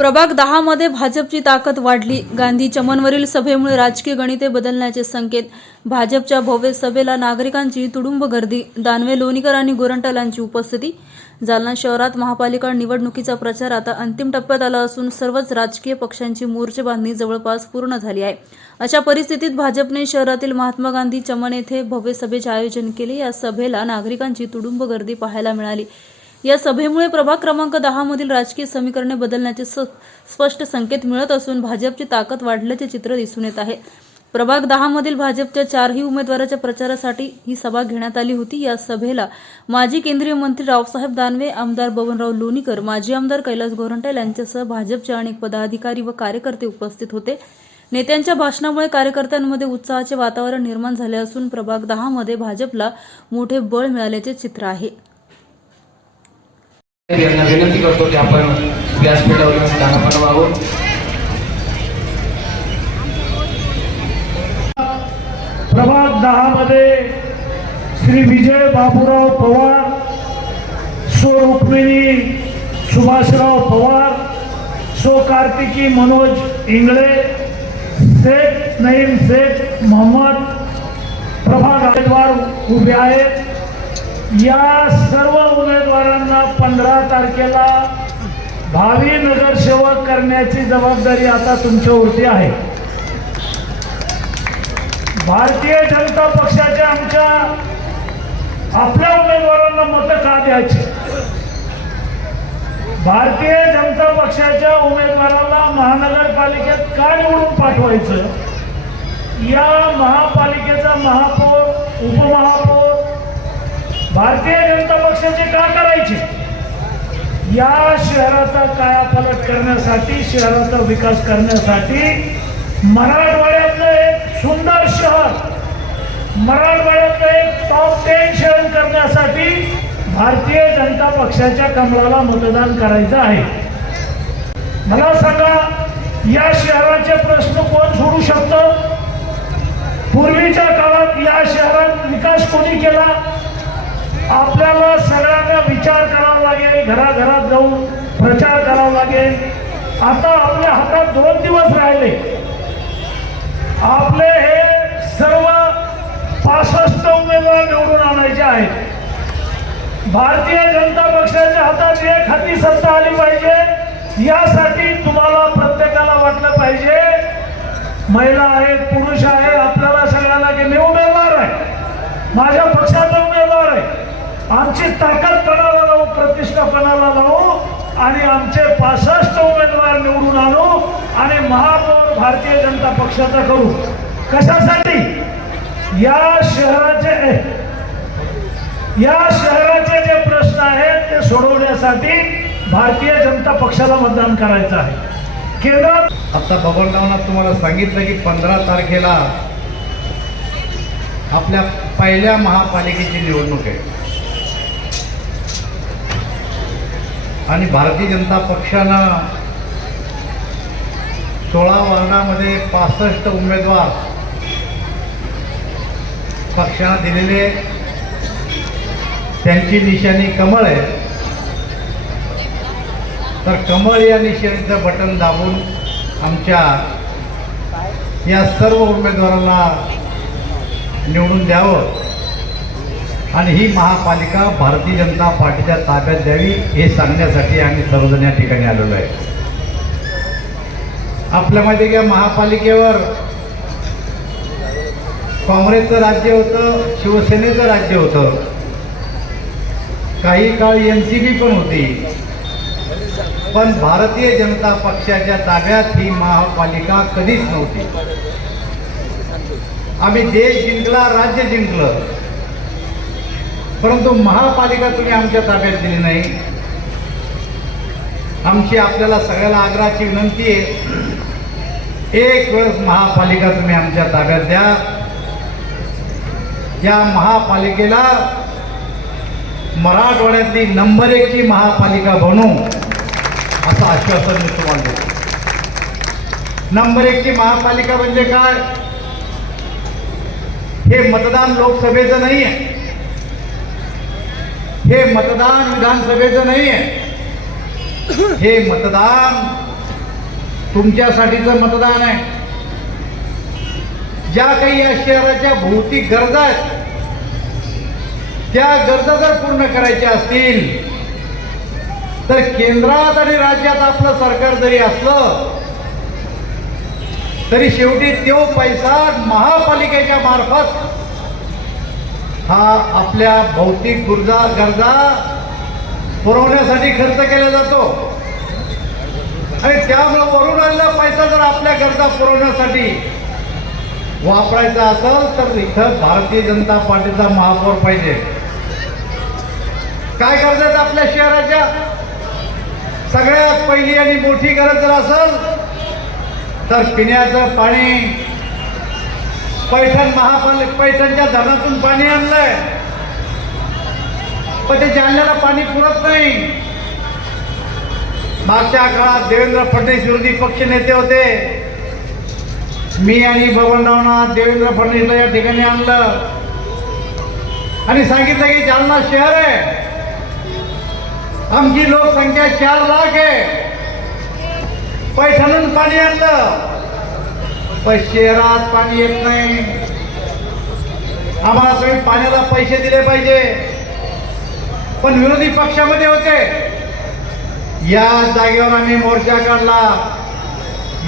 प्रभाग 10 मध्ये भाजपची ताकद वाढली. गांधी चमनवरील सभेमुळे राजकीय गणिते बदलण्याचे संकेत. भाजपच्या भव्य सभेला नागरिकांची तुडुंब गर्दी. दानवे, लोणीकर आणि गोरंट्यालांची उपस्थिती. जालना शहरात महापालिका निवडणुकीचा प्रचार आता अंतिम टप्प्यात आला असून सर्वच राजकीय पक्षांची मोर्चेबांधणी जवळपास पूर्ण झाली आहे. अशा परिस्थितीत भाजपने शहरातील महात्मा गांधी चमन येथे भव्य सभेचे आयोजन केले. या सभेला नागरिकांची तुडुंब गर्दी पाहायला मिळाली. या सभेमुळे प्रभाग क्रमांक 10 मधील राजकीय समीकरणे बदलण्याचे स्पष्ट संकेत मिळत असून भाजपची ताकद वाढल्याचे चित्र दिसून येत आहे. प्रभाग 10 मधील भाजपच्या 4ही उमेदवाराच्या प्रचारासाठी ही सभा घेण्यात आली होती. या सभेला माजी केंद्रीय मंत्री रावसाहेब दानवे, आमदार बबनराव लोणीकर, माजी आमदार कैलास गोरंट्याल यांच्यासह भाजपचे अनेक पदाधिकारी व कार्यकर्ते उपस्थित होते. नेत्यांच्या भाषणामुळे कार्यकर्त्यांमध्ये उत्साहाचे वातावरण निर्माण झाले असून प्रभाग 10 मध्ये भाजपला मोठे बळ मिळाल्याचे चित्र आहे. यांना विनंती करतो की आपण व्यासपीठावर स्थान बनवावं. प्रभाग 10 मध्ये श्री विजय बाबूराव पवार, सो रुक्मिणी सुभाषराव पवार, सो कार्तिकी मनोज इंगळे, शेख नईम शेख मोहम्मद प्रभाग उमेदवार उभे आहेत. या सर्व उमेदवारांना 15 तारखेला भावी नगरसेवक करण्याची जबाबदारी आता तुमच्यावरती आहे. भारतीय जनता पक्षाच्या आपल्या उमेदवारांना मतं का द्यायची? भारतीय जनता पक्षाच्या उमेदवाराला महानगरपालिकेत का निवडून पाठवायचं? या महापालिकेचा महापौर, उपमहापौर भारतीय जनता पक्षाचे का करायचे? या शहराचा कायापालट करण्यासाठी, शहराचा विकास करण्यासाठी, मराठवाड्यातलं एक सुंदर शहर, मराठवाड्यातलं एक टॉप 10 शहर करण्यासाठी भारतीय जनता पक्षाच्या कमळाला मतदान करायचं आहे. मला सांगा, या शहराचे प्रश्न कोण सोडू शकतं? पूर्वीच्या काळात या शहरात विकास कोणी केला? आपल्याला सगळ्यांना विचार करावा लागेल, घराघरात जाऊन प्रचार करावा लागेल. आता आपल्या हातात 2 दिवस राहिले. आपले हे सर्व 65 उमेदवार निवडून आणायचे आहेत. भारतीय जनता पक्षाच्या हातात एक हाती सत्ता आली पाहिजे. यासाठी तुम्हाला प्रत्येकाला वाटलं पाहिजे, महिला आहेत, पुरुष आहे, आपल्याला सगळ्यांना की मी उमेदवार आहे, माझ्या पक्षाचा उमेदवार आहे, आमची ताकद पणाला लावू, प्रतिष्ठा पणाला लावू आणि आमचे 65 उमेदवार निवडून आणू आणि महापौर भारतीय जनता पक्षाचा करू. कशासाठी? या शहराचे जे प्रश्न आहेत ते सोडवण्यासाठी भारतीय जनता पक्षाला मतदान करायचं आहे. केंद्रात आता बबनरावना तुम्हाला सांगितलं की 15 तारखेला आपल्या पहिल्या महापालिकेची निवडणूक आहे आणि भारतीय जनता पक्षानं 16 वार्डामध्ये 65 उमेदवार पक्षानं दिलेले. त्यांची निशाणी कमळ आहे. तर कमळ या निशाणीचं बटन दाबून आमच्या या सर्व उमेदवारांना निवडून द्यावं आणि ही महापालिका भारतीय जनता पार्टीच्या ताब्यात द्यावी हे सांगण्यासाठी आम्ही सर्वजण या ठिकाणी आलेलो आहे. आपल्यामध्ये या महापालिकेवर काँग्रेसचं राज्य होतं, शिवसेनेचं राज्य होतं, काही काळ NCP पण होती, पण भारतीय जनता पक्षाच्या ताब्यात ही महापालिका कधीच नव्हती. आम्ही देश जिंकला, राज्य जिंकलं, परंतु महापालिका तुम्ही आमच्या ताब्यात दिली नाही. आमची आपल्याला सगळ्याला आग्रहाची विनंती आहे, एक वेळेस महापालिका तुम्ही आमच्या ताब्यात द्या. या महापालिकेला मराठवाड्यातली नंबर 1 ची महापालिका बनवू असं आश्वासन मी तुम्हाला देतो. नंबर 1 ची महापालिका म्हणजे काय? हे मतदान लोकसभेचं नाही आहे, हे मतदान विधानसभेचं नाही आहे, हे मतदान तुमच्यासाठीचं मतदान आहे. ज्या काही या शहराच्या भौतिक गरजा आहेत त्या गरजा जर पूर्ण करायच्या असतील तर केंद्रात आणि राज्यात आपलं सरकार जरी असलं तरी शेवटी तो पैसा महापालिकेच्या मार्फत हा आपल्या भौतिक गरजा पुरवण्यासाठी खर्च केला जातो. आणि त्यामुळे वरून आलेला पैसा जर आपल्या गरजा पुरवण्यासाठी वापरायचा असेल तर इथं भारतीय जनता पार्टीचा महापौर पाहिजे. काय गरज आहेत आपल्या शहराच्या? सगळ्यात पहिली आणि मोठी गरज जर असेल तर पिण्याचं पाणी. पैठणच्या धरणातून पाणी आणलंय पण ते जालन्याला पाणी पुरत नाही. मागच्या काळात देवेंद्र फडणवीस विरोधी पक्ष नेते होते. मी आणि बबनरावना देवेंद्र फडणवीसला या ठिकाणी आणलं आणि सांगितलं की जालना शहर आहे, आमची लोकसंख्या 4 लाख आहे. पैठणून पाणी आणलं पण शहरात पाणी येत नाही. आम्हाला तुम्ही पाण्याला पैसे दिले पाहिजे. पण विरोधी पक्षामध्ये होते. या जागेवर आम्ही मोर्चा काढला.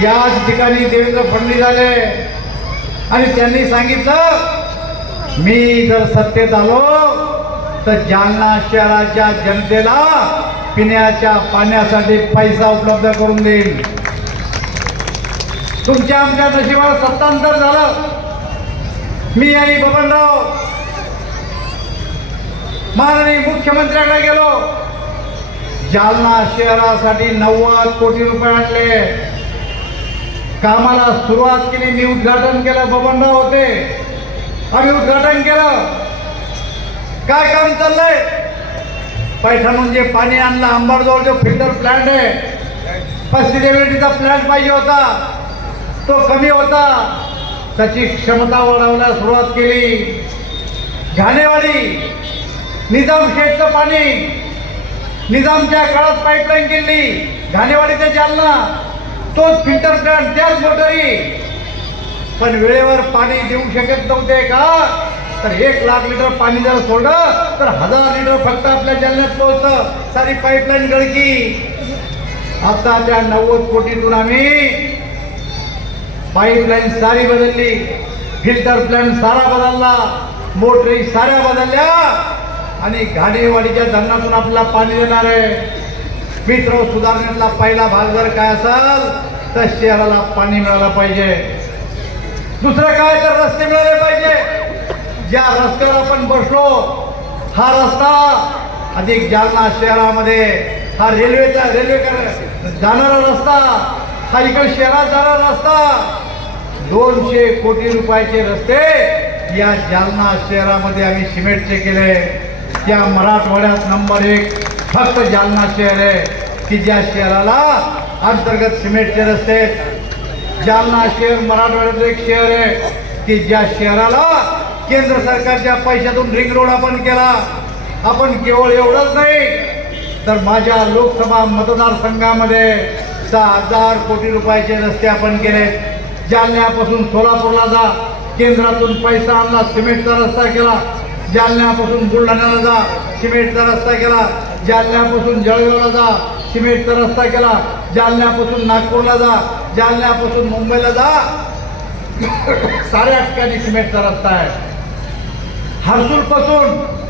याच ठिकाणी देवेंद्र फडणवीस आले आणि त्यांनी सांगितलं मी जर सत्तेत आलो तर जालना शहराच्या जनतेला पिण्याच्या पाण्यासाठी पैसा उपलब्ध करून देईल. तुमच्या आमच्या नशिबावर सत्तांतर झालं. मी आणि बबनराव माननीय मुख्यमंत्र्याकडे गेलो. जालना शहरासाठी 90 कोटी रुपये आणले. कामाला सुरुवात केली. मी उद्घाटन केलं. बबनराव होते. आम्ही उद्घाटन केलं. काय काम चाललंय? पैठणहून जे पाणी आणलं अंबरजवळ जो फिल्टर प्लांट आहे 35 MLDचा प्लांट पाहिजे होता, तो कमी होता. त्याची क्षमता वाढवण्यास सुरुवात केली. घाणेवाडी निजाम शेठचं पाणी निजामच्या काळात पाईपलाईन केली. घाणेवाडी ते जालना तोच फिल्टर प्लांट त्याच मोटरी. पण वेळेवर पाणी देऊ शकत नव्हते का? तर 1 लाख लिटर पाणी जर सोडलं तर 1000 लिटर फक्त आपल्या जालन्यात पोहोचतं. सारी पाईपलाईन गळकी. आता त्या 90 कोटीतून आम्ही पाईपलाईन सारी बदलली, फिल्टर प्लांट सारा बदलला, मोटरी साऱ्या बदलल्या आणि घाणेवाडीच्या धरणातून आपल्याला पाणी देणार आहे. मित्र सुधारणेतला पहिला भाग जर काय असेल तर शहराला पाणी मिळालं पाहिजे. दुसरं काय तर रस्ते मिळाले पाहिजे. ज्या रस्त्यावर आपण बसलो हा रस्ता अधिक जालना शहरामध्ये हा रेल्वे जाणारा रस्ता, हा इकडे शहरात जाणारा रस्ता 200 कोटी रुपयाचे रस्ते या जालना शहरामध्ये आम्ही सिमेंटचे केले. त्या मराठवाड्यात नंबर 1 फक्त जालना शहर आहे की ज्या शहराला अंतर्गत सिमेंटचे रस्ते. जालना शहर मराठवाड्याचं एक शहर आहे की ज्या शहराला केंद्र सरकारच्या पैशातून रिंग रोड आपण केला. आपण केवळ एवढंच नाही तर माझ्या लोकसभा मतदारसंघामध्ये 6000 कोटी रुपयाचे रस्ते आपण केले. जालन्यापासून सोलापूरला जा, केंद्रातून पैसा आणला, सिमेंटचा रस्ता केला. जालन्यापासून बुलढाण्याला जा, सिमेंटचा रस्ता केला. जालन्यापासून जळगावला जा, सिमेंटचा रस्ता केला. जालन्यापासून नागपूरला जा, जालन्यापासून मुंबईला जा, साऱ्या ठिकाणी सिमेंटचा रस्ता आहे. हर्सूलपासून